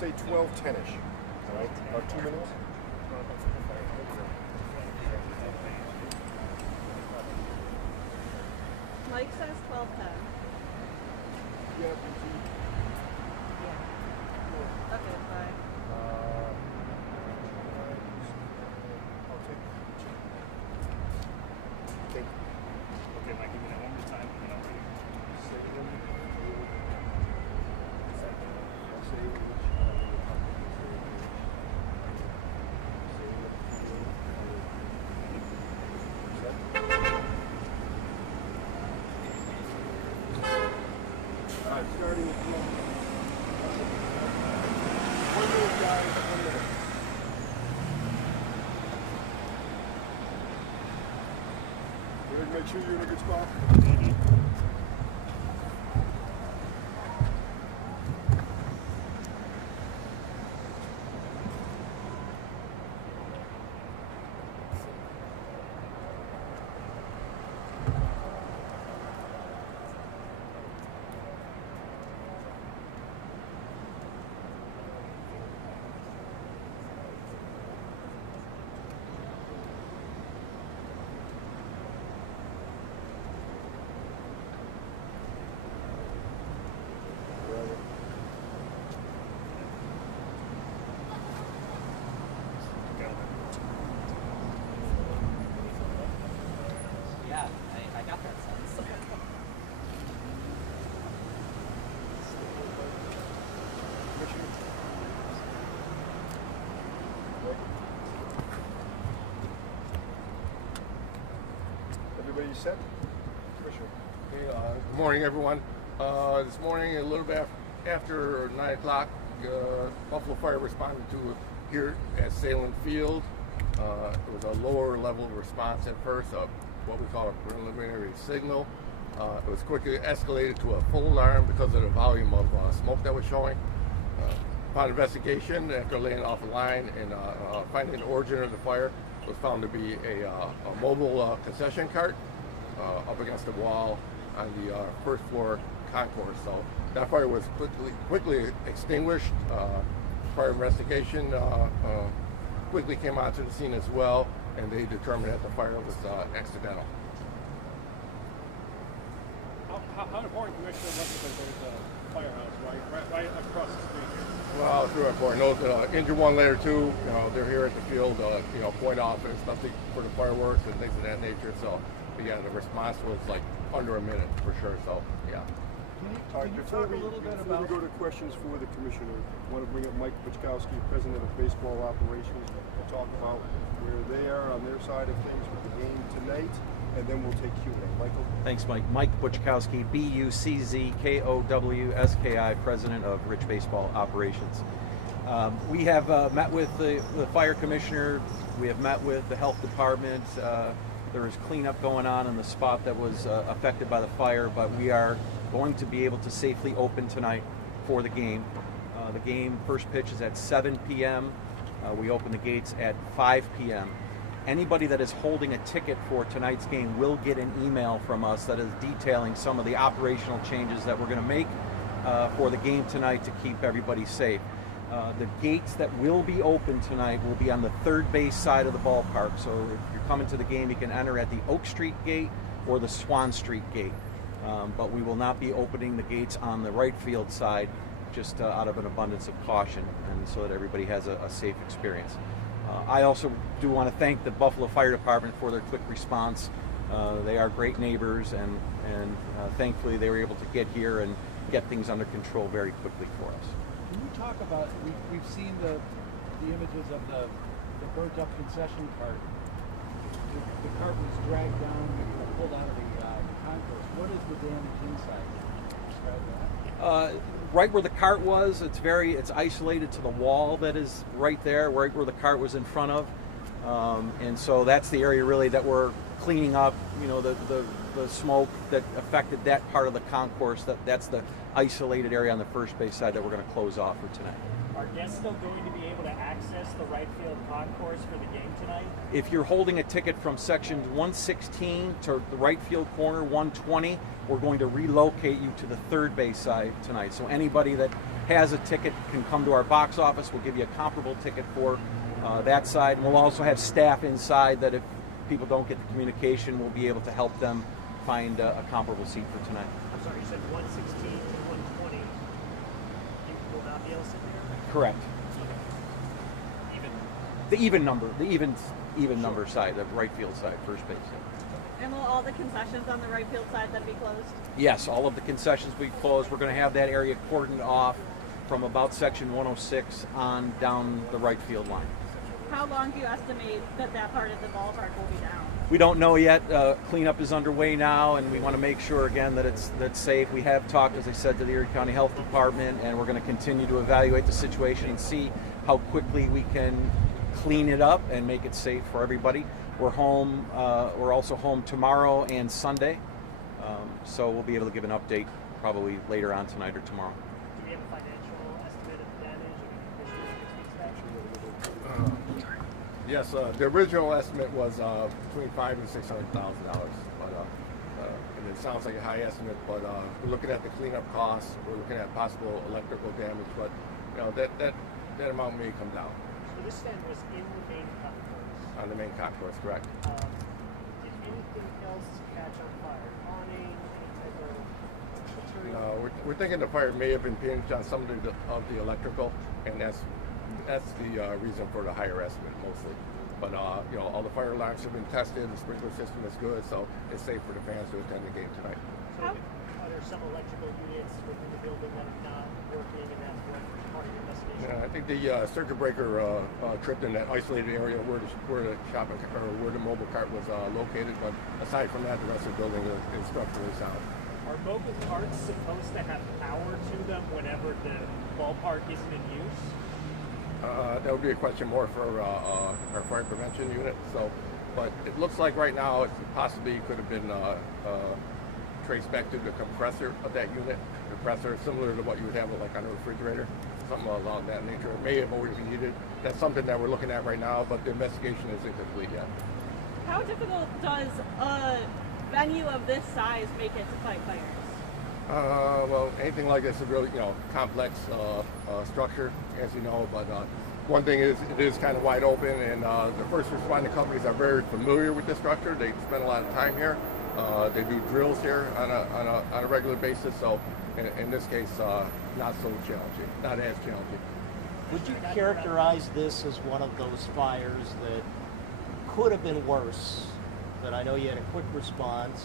going to say 12:10-ish. All right, about 2 minutes. Mike says 12:10. Yeah. Okay, bye. I'll take Okay, Mike, give me that one more time, and then I'll read it. All right, starting at 12. 1 minute, guys. 1 minute. We're going to make sure you're in a good spot. Yeah, I got that sense. Everybody set? Commissioner. Hey, good morning, everyone. This morning, a little bit after 9 o'clock, Buffalo Fire responded to here at Sahlen Field. It was a lower level of response at first, what we call a preliminary signal. It was quickly escalated to a full alarm because of the volume of smoke that was showing. Upon investigation, after laying off a line and finding the origin of the fire, it was found to be a mobile concession cart up against the wall on the first floor concourse. So that fire was quickly extinguished. Fire investigation quickly came onto the scene as well, and they determined that the fire was accidental. How important, Commissioner, was it that there's a firehouse right across the street here? Well, it's really important. Those injured one later too. They're here at the field. Point office, nothing for the fireworks and things of that nature. So, but yeah, the response was like under a minute for sure. So, yeah. All right, before we go to questions for the commissioner, I want to bring up Mike Buczkowski, president of baseball operations, to talk about where they are on their side of things with the game tonight, and then we'll take Q&A. Michael? Thanks, Mike. Mike Buczkowski, Buczkowski, president of Rich Baseball Operations. We have met with the fire commissioner. We have met with the health department. There is cleanup going on in the spot that was affected by the fire, but we are going to be able to safely open tonight for the game. The game first pitch is at 7 p.m. We open the gates at 5 p.m. Anybody that is holding a ticket for tonight's game will get an email from us that is detailing some of the operational changes that we're going to make for the game tonight to keep everybody safe. The gates that will be open tonight will be on the third base side of the ballpark. So if you're coming to the game, you can enter at the Oak Street gate or the Swan Street gate. But we will not be opening the gates on the right field side, just out of an abundance of caution and so that everybody has a safe experience. I also do want to thank the Buffalo Fire Department for their quick response. They are great neighbors, and thankfully they were able to get here and get things under control very quickly for us. Can you talk about, we've seen the images of the burnt up concession cart. The cart was dragged down and pulled out of the concourse. What is the damage inside? Describe that. Right where the cart was, it's isolated to the wall that is right there, right where the cart was in front of. And so that's the area really that we're cleaning up, the smoke that affected that part of the concourse. That's the isolated area on the first base side that we're going to close off for tonight. Are guests still going to be able to access the right field concourse for the game tonight? If you're holding a ticket from sections 116 to the right field corner, 120, we're going to relocate you to the third base side tonight. So anybody that has a ticket can come to our box office. We'll give you a comparable ticket for that side. And we'll also have staff inside that if people don't get the communication, we'll be able to help them find a comparable seat for tonight. I'm sorry, you said 116 to 120. You will not be able to sit there? Correct. Okay. Even. The even number side, the right field side, first base. Yeah. And will all the concessions on the right field side then be closed? Yes, all of the concessions we closed. We're going to have that area cordoned off from about section 106 on down the right field line. How long do you estimate that part of the ballpark will be down? We don't know yet. Cleanup is underway now, and we want to make sure again that that's safe. We have talked, as I said, to the Erie County Health Department, and we're going to continue to evaluate the situation and see how quickly we can clean it up and make it safe for everybody. We're home. We're also home tomorrow and Sunday, so we'll be able to give an update probably later on tonight or tomorrow. Do we have a financial estimate of the damage or condition? Yes, the original estimate was between $500,000 and $600,000, but and it sounds like a high estimate. But we're looking at the cleanup costs. We're looking at possible electrical damage, but that amount may come down So this stand was in the main concourse. on the main concourse, correct? Did anything else catch on fire? Awning, any type of material? We're thinking the fire may have been impinged on some of the electrical, and that's the reason for the higher estimate mostly. But all the fire alarms have been tested. The sprinkler system is good, so it's safe for the fans to attend the game tonight. So are there some electrical units within the building that are not working, and that's what part of your investigation? Yeah, I think the circuit breaker tripped in that isolated area where the shopping or where the mobile cart was located. But aside from that, the rest of the building is structurally sound. Are mobile carts supposed to have power to them whenever the ballpark isn't in use? That would be a question more for our fire prevention unit. But it looks like right now it possibly could have been traced back to the compressor of that unit. Compressor similar to what you would have like on a refrigerator, something along that nature. It may have always been needed. That's something that we're looking at right now, but the investigation isn't complete yet. How difficult does a venue of this size make it to fight fires? Well, anything like this is really, complex structure, as you know. But one thing is, it is kind of wide open, and the first responding companies are very familiar with the structure. They spend a lot of time here. They do drills here on a regular basis. So, in this case, not so challenging, not as challenging. Would you characterize this as one of those fires that could have been worse? That I know you had a quick response,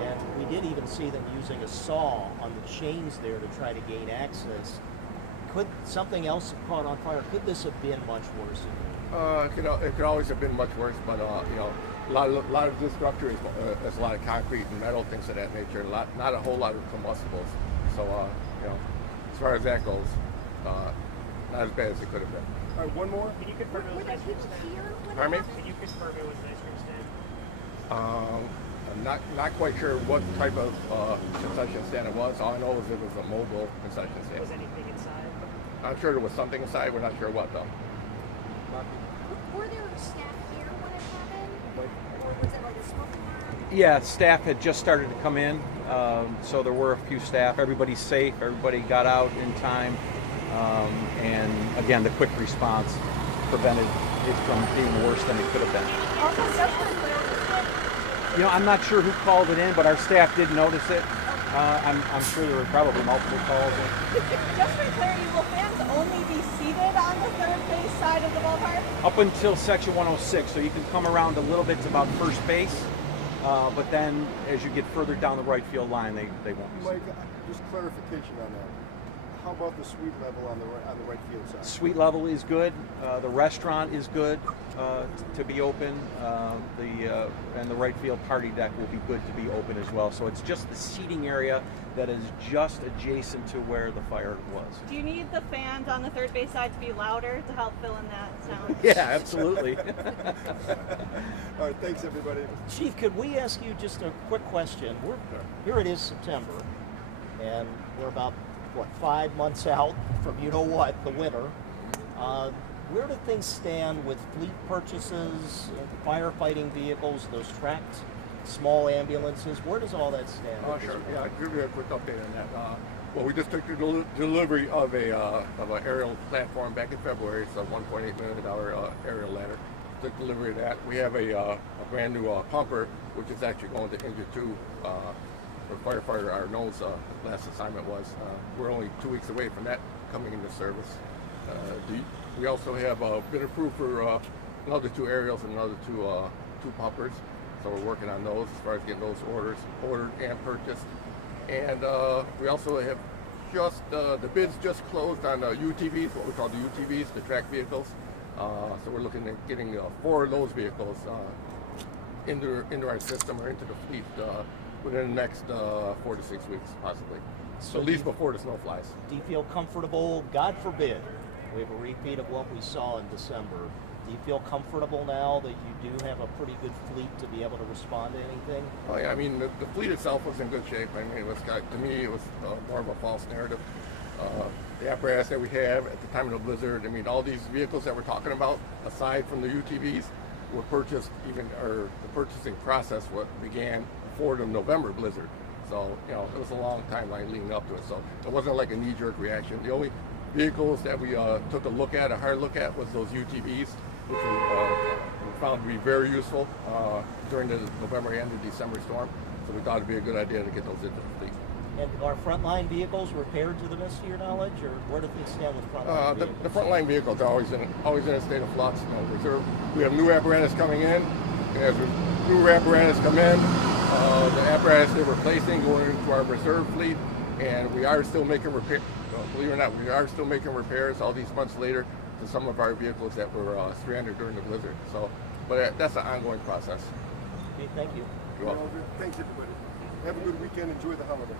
and we did even see them using a saw on the chains there to try to gain access. Could something else have caught on fire? Could this have been much worse? It could always have been much worse, but a lot of this structure is a lot of concrete and metal, things of that nature. Not a whole lot of combustibles. So as far as that goes, not as bad as it could have been. All right, one more. Can you confirm it was an ice cream stand? Pardon me? Can you confirm it was an ice cream stand? I'm not quite sure what type of concession stand it was. All I know is it was a mobile concession stand. Was anything inside? I'm sure there was something inside. We're not sure what though. Were there staff here when it happened? Or was it like a smoking room? Yeah, staff had just started to come in, so there were a few staff. Everybody's safe. Everybody got out in time, and again, the quick response prevented it from being worse than it could have been. Also, just for clarity, I'm not sure who called it in, but our staff did notice it. I'm sure there were probably multiple calls. just for clarity, will fans only be seated on the third base side of the ballpark? Up until section 106, so you can come around a little bit to about first base, but then as you get further down the right field line, they won't be Mike, seated. just clarification on that. How about the suite level on the right field side? Suite level is good. The restaurant is good to be open. And the right field party deck will be good to be open as well. So it's just the seating area that is just adjacent to where the fire was. Do you need the fans on the third base side to be louder to help fill in that sound? Yeah, absolutely. All right, thanks everybody. Chief, could we ask you just a quick question? Here it is September, and we're about 5 months out from the winter. Where do things stand with fleet purchases, firefighting vehicles, those tracked small ambulances? Where does all that stand? Oh, sure. Yeah, I'll give you a quick update on that. Well, we just took the delivery of an aerial platform back in February. It's a $1.8 million aerial ladder. Took delivery of that. We have a brand new pumper, which is actually going to Engine 2 for firefighter. Our nose last assignment was. We're only 2 weeks away from that coming into service. We also have been approved for another 2 aerials and another two pumpers. So we're working on those as far as getting those ordered and purchased. And we also have just the bids just closed on UTVs, what we call the UTVs, the track vehicles. So we're looking at getting 4 of those vehicles into our system or into the fleet within the next 4 to 6 weeks, possibly. So at least before the snow flies. Do you feel comfortable, God forbid, we have a repeat of what we saw in December? Do you feel comfortable now that you do have a pretty good fleet to be able to respond to anything? Oh yeah, I mean the fleet itself was in good shape. I mean, to me it was more of a false narrative. The apparatus that we have at the time of the blizzard, I mean, all these vehicles that we're talking about, aside from the UTVs, were purchased the purchasing process began before the November blizzard. So, you know, it was a long timeline leading up to it. So it wasn't like a knee-jerk reaction. The only vehicles that we took a hard look at was those UTVs, which we found to be very useful during the November and the December storm. So we thought it'd be a good idea to get those into the fleet. And are frontline vehicles repaired to the best of your knowledge, or where do things stand with frontline vehicles? The frontline vehicles are always in a state of flux. You know, we have new apparatus coming in, and as new apparatus come in, the apparatus they're replacing going into our reserve fleet, and we are still making repairs. Believe it or not, we are still making repairs all these months later to some of our vehicles that were stranded during the blizzard. So, but that's an ongoing process. Okay, thank you. You're welcome. Thanks, everybody. Have a good weekend. Enjoy the holiday.